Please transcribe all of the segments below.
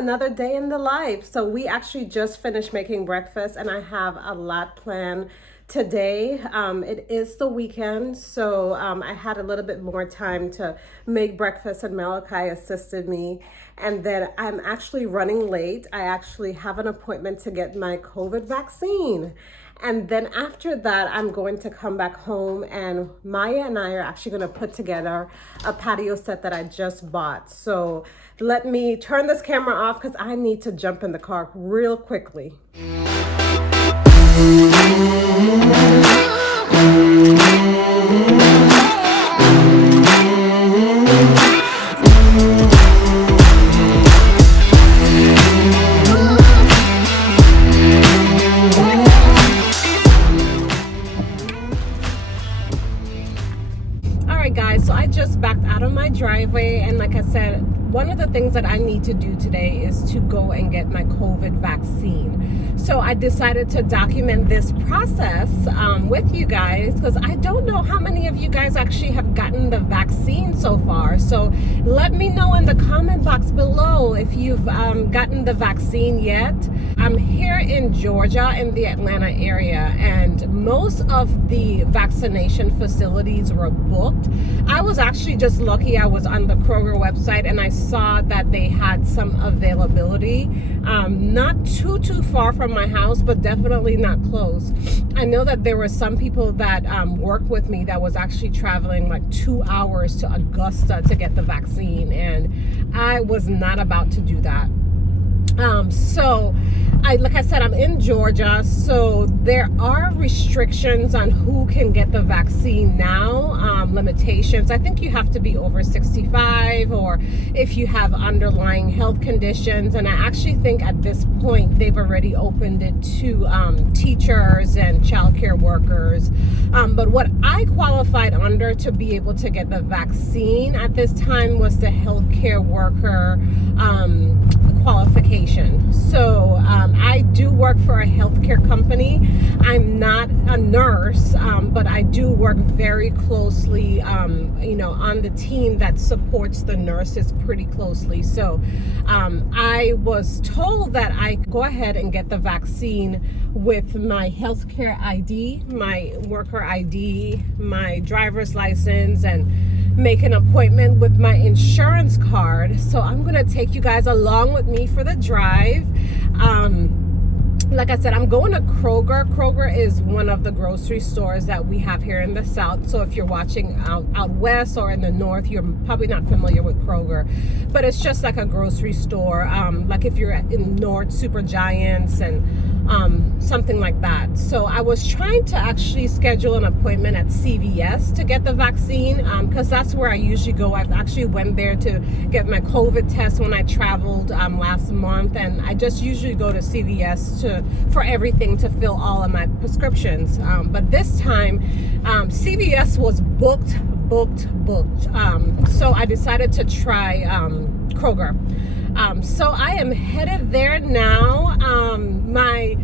another day in the life. So we actually just finished making breakfast and I have a lot planned today. It is the weekend, so I had a little bit more time to make breakfast and Malachi assisted me. And then I'm actually running late. I actually have an appointment to get my COVID vaccine. And then after that, I'm going to come back home and Maya and I are actually going to put together a patio set that I just bought. So let me turn this camera off because I need to jump in the car real quickly. Alright guys, so I just backed out of my driveway and like I said, one of the things that I need to do today is to go and get my COVID vaccine. So I decided to document this process with you guys because I don't know how many of you guys actually have gotten the vaccine so far. So let me know in the comment box below if you've gotten the vaccine yet. I'm here in Georgia in the Atlanta area and most of the vaccination facilities were booked. I was actually just lucky. I was on the Kroger website and I saw that they had some availability, not too far from my house, but definitely not close. I know that there were some people that work with me that was actually traveling like 2 hours to Augusta to get the vaccine, and I was not about to do that. So like I said, I'm in Georgia, so there are restrictions on who can get the vaccine now, limitations. I think you have to be over 65 or if you have underlying health conditions, and I actually think at this point they've already opened it to teachers and childcare workers. But what I qualified under to be able to get the vaccine at this time was the healthcare worker qualification. So I do work for a healthcare company. I'm not a nurse, but I do work very closely, on the team that supports the nurses pretty closely. So I was told that I go ahead and get the vaccine with my healthcare ID, my worker ID, my driver's license, and make an appointment with my insurance card. So I'm gonna take you guys along with me for the drive. Like I said, I'm going to Kroger. Kroger is one of the grocery stores that we have here in the South. So if you're watching out west or in the north, you're probably not familiar with Kroger, but it's just like a grocery store. Like if you're in North, Super Giants and something like that. So I was trying to actually schedule an appointment at CVS to get the vaccine because that's where I usually go. I've actually went there to get my COVID test when I traveled last month, and I just usually go to CVS for everything to fill all of my prescriptions. But this time CVS was booked. So I decided to try Kroger. So I am headed there now. My,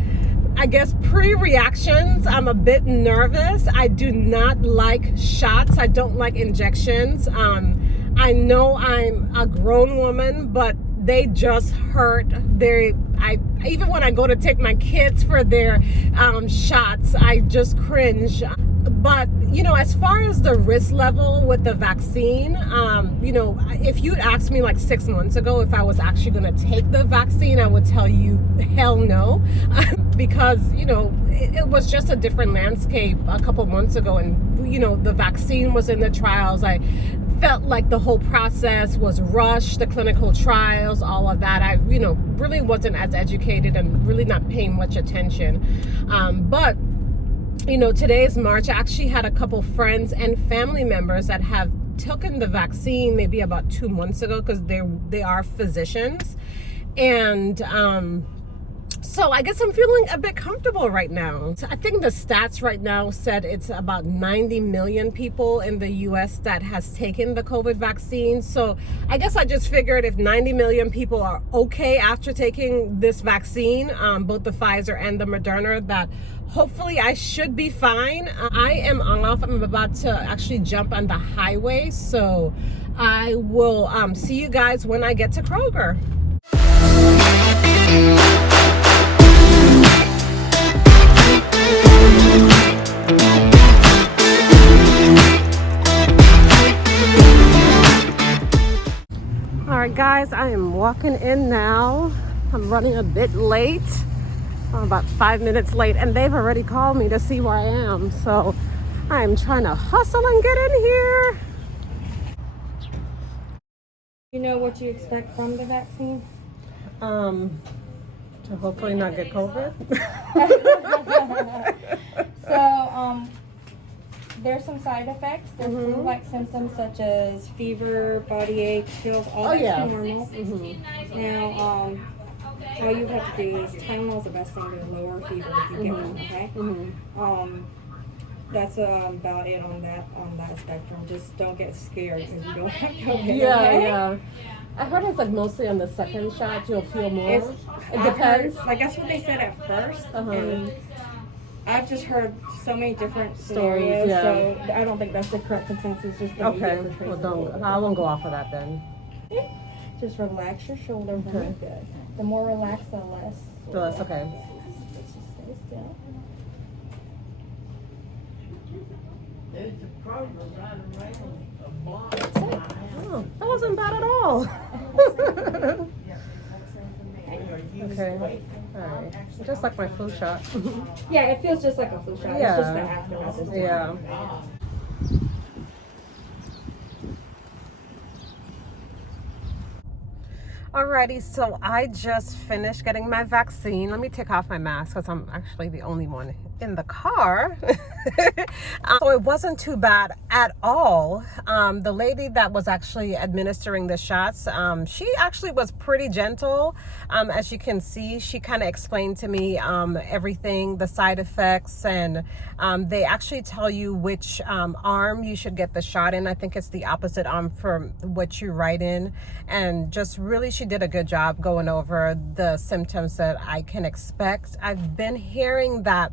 I guess, pre-reactions, I'm a bit nervous. I do not like shots. I don't like injections. I know I'm a grown woman, but they just hurt. Even when I go to take my kids for their shots, I just cringe. But, as far as the risk level with the vaccine, if you'd asked me like 6 months ago if I was actually going to take the vaccine, I would tell you hell no. Because, it was just a different landscape a couple months ago. And, the vaccine was in the trials. I felt like the whole process was rushed, the clinical trials, all of that. I, really wasn't as educated and really not paying much attention. But today is March. I actually had a couple friends and family members that have taken the vaccine maybe about 2 months ago because they are physicians. And so I guess I'm feeling a bit comfortable right now. So I think the stats right now said it's about 90 million people in the US that has taken the COVID vaccine. So I guess I just figured if 90 million people are okay after taking this vaccine, both the Pfizer and the Moderna, that hopefully I should be fine. I am off. I'm about to actually jump on the highway. So I will see you guys when I get to Kroger. walking in now. I'm running a bit late. I'm about 5 minutes late, and they've already called me to see where I am. So I'm trying to hustle and get in here. You know what you expect from the vaccine? To hopefully not get COVID. So, there's some side effects. There's flu-like symptoms such as fever, body ache, chills, all that's normal. Now, all you have to do is Tylenol is the best thing to lower fever if you get one. Okay. That's about it on that spectrum. Just don't get scared because you don't have COVID. Yeah. I heard it's like mostly on the second shot you'll feel more. It depends. Like that's what they said at first. And I've just heard so many different stories. So I don't think that's the correct consensus. Just well, I won't go off of that then. Just relax your shoulder. Very good. The more relaxed, the less. So that's okay. Let's just stay still. There's a program right around a block. Oh, that wasn't bad at all. Okay. All right. Just like my flu shot. Yeah, it feels just like a flu shot. Yeah. It's just the aftermath. Yeah. Alrighty, so I just finished getting my vaccine. Let me take off my mask because I'm actually the only one in the car. So it wasn't too bad at all. The lady that was actually administering the shots, she actually was pretty gentle. As you can see, she kind of explained to me everything, the side effects, and they actually tell you which arm you should get the shot in. I think it's the opposite arm from what you write in. And just really, she did a good job going over the symptoms that I can expect. I've been hearing that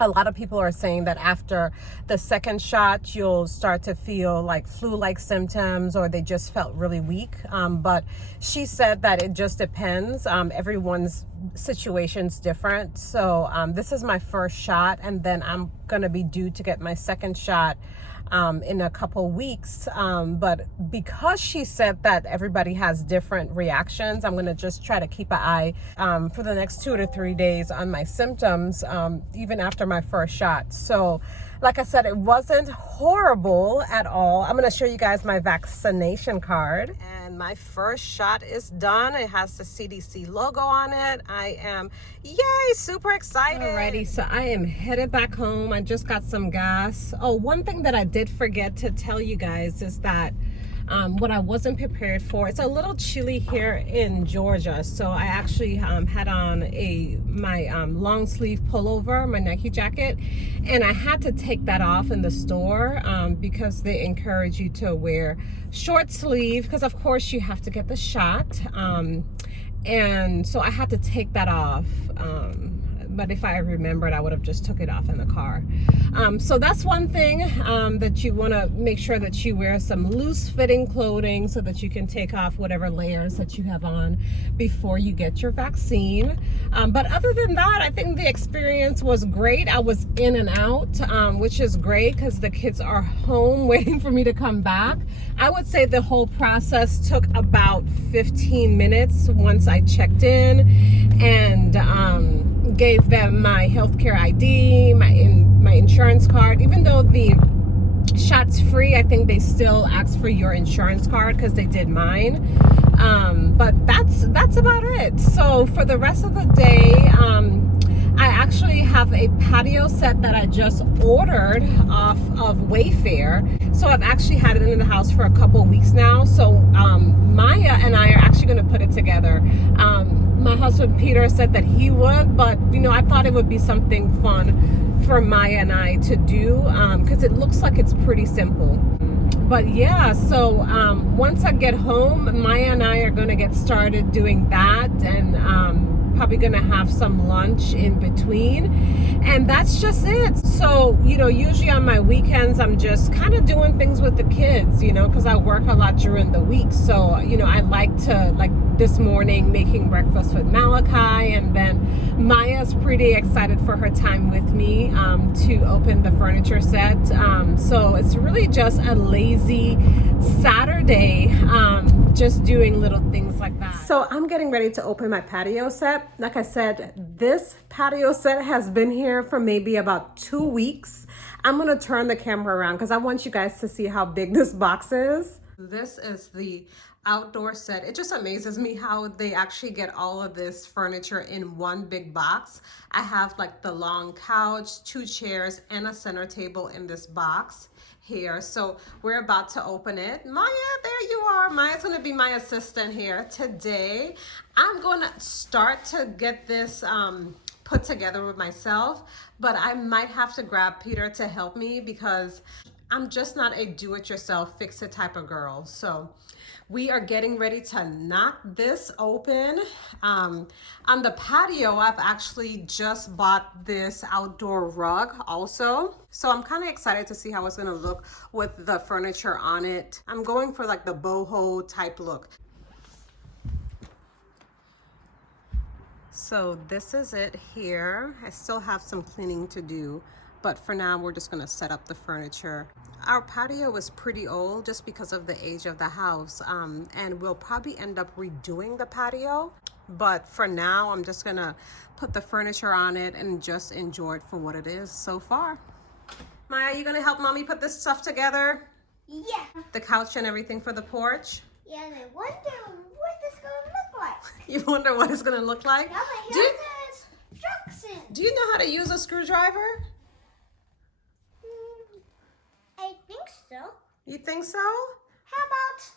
a lot of people are saying that after the second shot, you'll start to feel like flu-like symptoms, or they just felt really weak. But she said that it just depends. Everyone's situation's different. So this is my first shot, and then I'm going to be due to get my second shot in a couple weeks. But because she said that everybody has different reactions, I'm going to just try to keep an eye for the next 2 to 3 days on my symptoms, even after my first shot. So like I said, it wasn't horrible at all. I'm going to show you guys my vaccination card. And my first shot is done. It has the CDC logo on it. I am, yay, super excited. Alrighty, so I am headed back home. I just got some gas. Oh, one thing that I did forget to tell you guys is that what I wasn't prepared for, it's a little chilly here in Georgia, so I actually had on my long sleeve pullover, my Nike jacket, and I had to take that off in the store because they encourage you to wear short sleeve, because of course you have to get the shot, and so I had to take that off. But if I remembered, I would have just took it off in the car. So that's one thing that you want to make sure that you wear some loose fitting clothing so that you can take off whatever layers that you have on before you get your vaccine. But other than that, I think the experience was great. I was in and out, which is great because the kids are home waiting for me to come back. I would say the whole process took about 15 minutes once I checked in and gave them my healthcare ID, my insurance card. Even though the shot's free, I think they still ask for your insurance card because they did mine. But that's about it. So for the rest of the day, I actually have a patio set that I just ordered off of Wayfair. So I've actually had it in the house for a couple weeks now. So Maya and I are actually going to put it together. My husband Peter said that he would, but I thought it would be something fun for Maya and I to do because it looks like it's pretty simple. But yeah, so once I get home, Maya and I are going to get started doing that, and probably going to have some lunch in between, and that's just it. So usually on my weekends I'm just kind of doing things with the kids, because I work a lot during the week. So I like to this morning making breakfast with Malachi, and then Maya's pretty excited for her time with me to open the furniture set. So it's really just a lazy Saturday, just doing little things like that. So I'm getting ready to open my patio set. Like I said, this patio set has been here for maybe about 2 weeks. I'm gonna turn the camera around because I want you guys to see how big this box is. This is the outdoor set. It just amazes me how they actually get all of this furniture in one big box. I have like the long couch, 2 chairs, and a center table in this box here. So we're about to open it. Maya, there you are. Maya's gonna be my assistant here today. I'm gonna start to get this put together with myself, but I might have to grab Peter to help me because I'm just not a do-it-yourself, fix-it type of girl. So we are getting ready to knock this open. On the patio, I've actually just bought this outdoor rug also. So I'm kind of excited to see how it's gonna look with the furniture on it. I'm going for like the boho type look. So this is it here. I still have some cleaning to do, but for now we're just gonna set up the furniture. Our patio is pretty old just because of the age of the house, and we'll probably end up redoing the patio. But for now, I'm just gonna put the furniture on it and just enjoy it for what it is so far. Maya, you gonna help mommy put this stuff together? Yeah. The couch and everything for the porch? Yeah, and I wonder what this gonna look like. You wonder what it's gonna look like? Yeah, but here's the instructions. Do you know how to use a screwdriver? I think so. You think so? How about?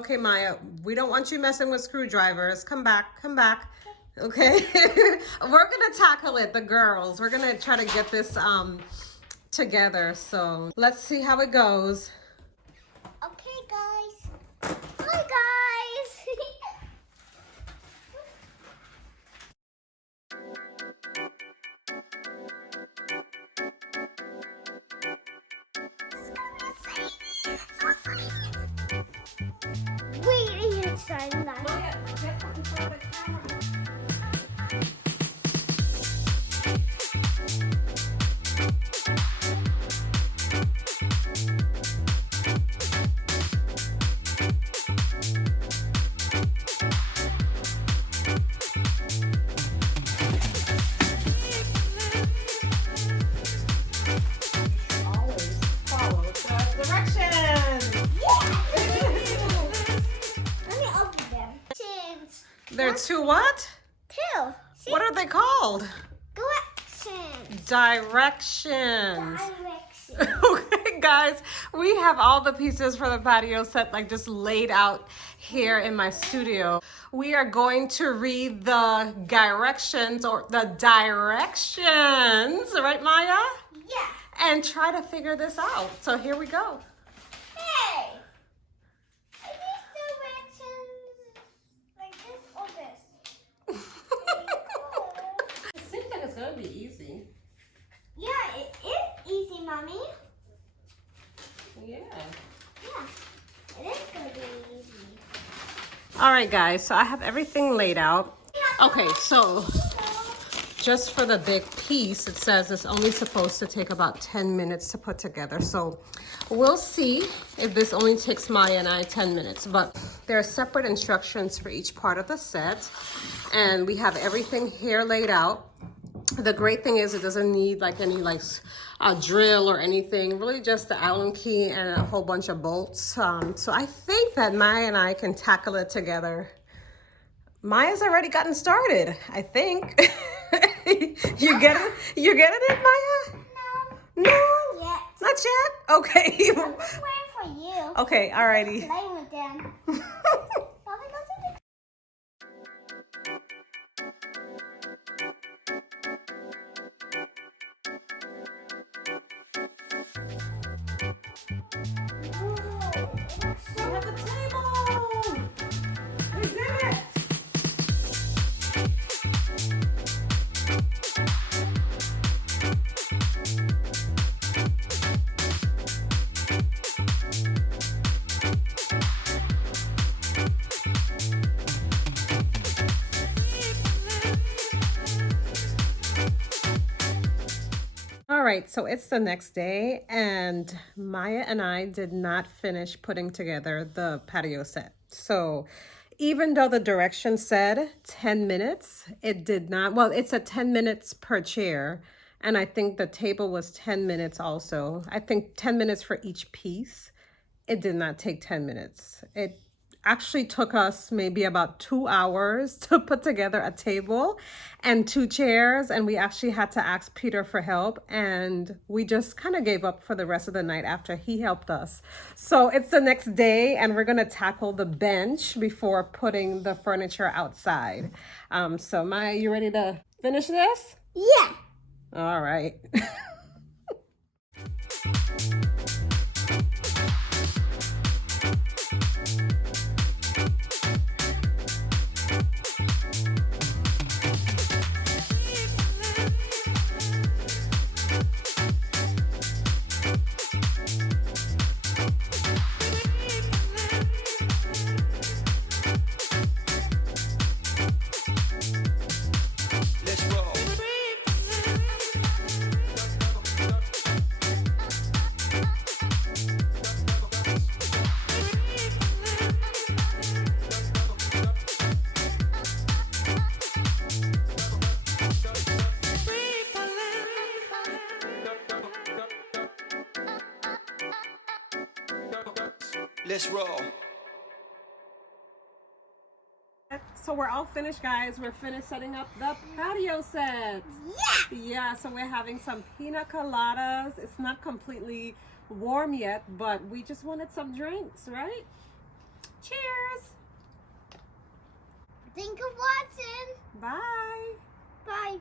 Okay, Maya, we don't want you messing with screwdrivers. Come back, come back. Okay? We're gonna tackle it, the girls. We're gonna try to get this together. So let's see how it goes. Okay, guys. Hi, guys. Wait, inside and that. Maya, get in front of the camera. Always follow the directions. Let me open them. Directions. They're 2 what? 2. See? What are they called? Directions. Directions. Directions. Okay, guys, we have all the pieces for the patio set like just laid out here in my studio. We are going to read the directions, right, Maya? Yeah. And try to figure this out. So here we go. Hey! Are these directions like this or this? It seems like it's gonna be easy. Yeah, it is easy, Mommy. Yeah. Yeah, it is gonna be easy. All right, guys, so I have everything laid out. Okay, so just for the big piece, it says it's only supposed to take about 10 minutes to put together. So we'll see if this only takes Maya and I 10 minutes, but there are separate instructions for each part of the set. And we have everything here laid out. The great thing is it doesn't need like any a drill or anything, really just the Allen key and a whole bunch of bolts. So I think that Maya and I can tackle it together. Maya's already gotten started, I think. You get it? You get it, Maya? No. No? Yet. Not yet? Okay. I'm just waiting for you. Okay, alrighty. Playing with them. Mommy doesn't. We have a table! We did it! right, so it's the next day, and Maya and I did not finish putting together the patio set. So even though the directions said 10 minutes, it did not. Well, it's a 10 minutes per chair, and I think the table was 10 minutes also. I think 10 minutes for each piece. It did not take 10 minutes. It actually took us maybe about 2 hours to put together a table and 2 chairs, and we actually had to ask Peter for help, and we just kind of gave up for the rest of the night after he helped us. So it's the next day, and we're gonna tackle the bench before putting the furniture outside. So Maya, you ready to finish this? Yeah. All right. Let's roll. So we're all finished, guys. We're finished setting up the patio set. Yeah, so we're having some pina coladas. It's not completely warm yet, but we just wanted some drinks, right? Cheers. Thank you for watching. Bye. Bye.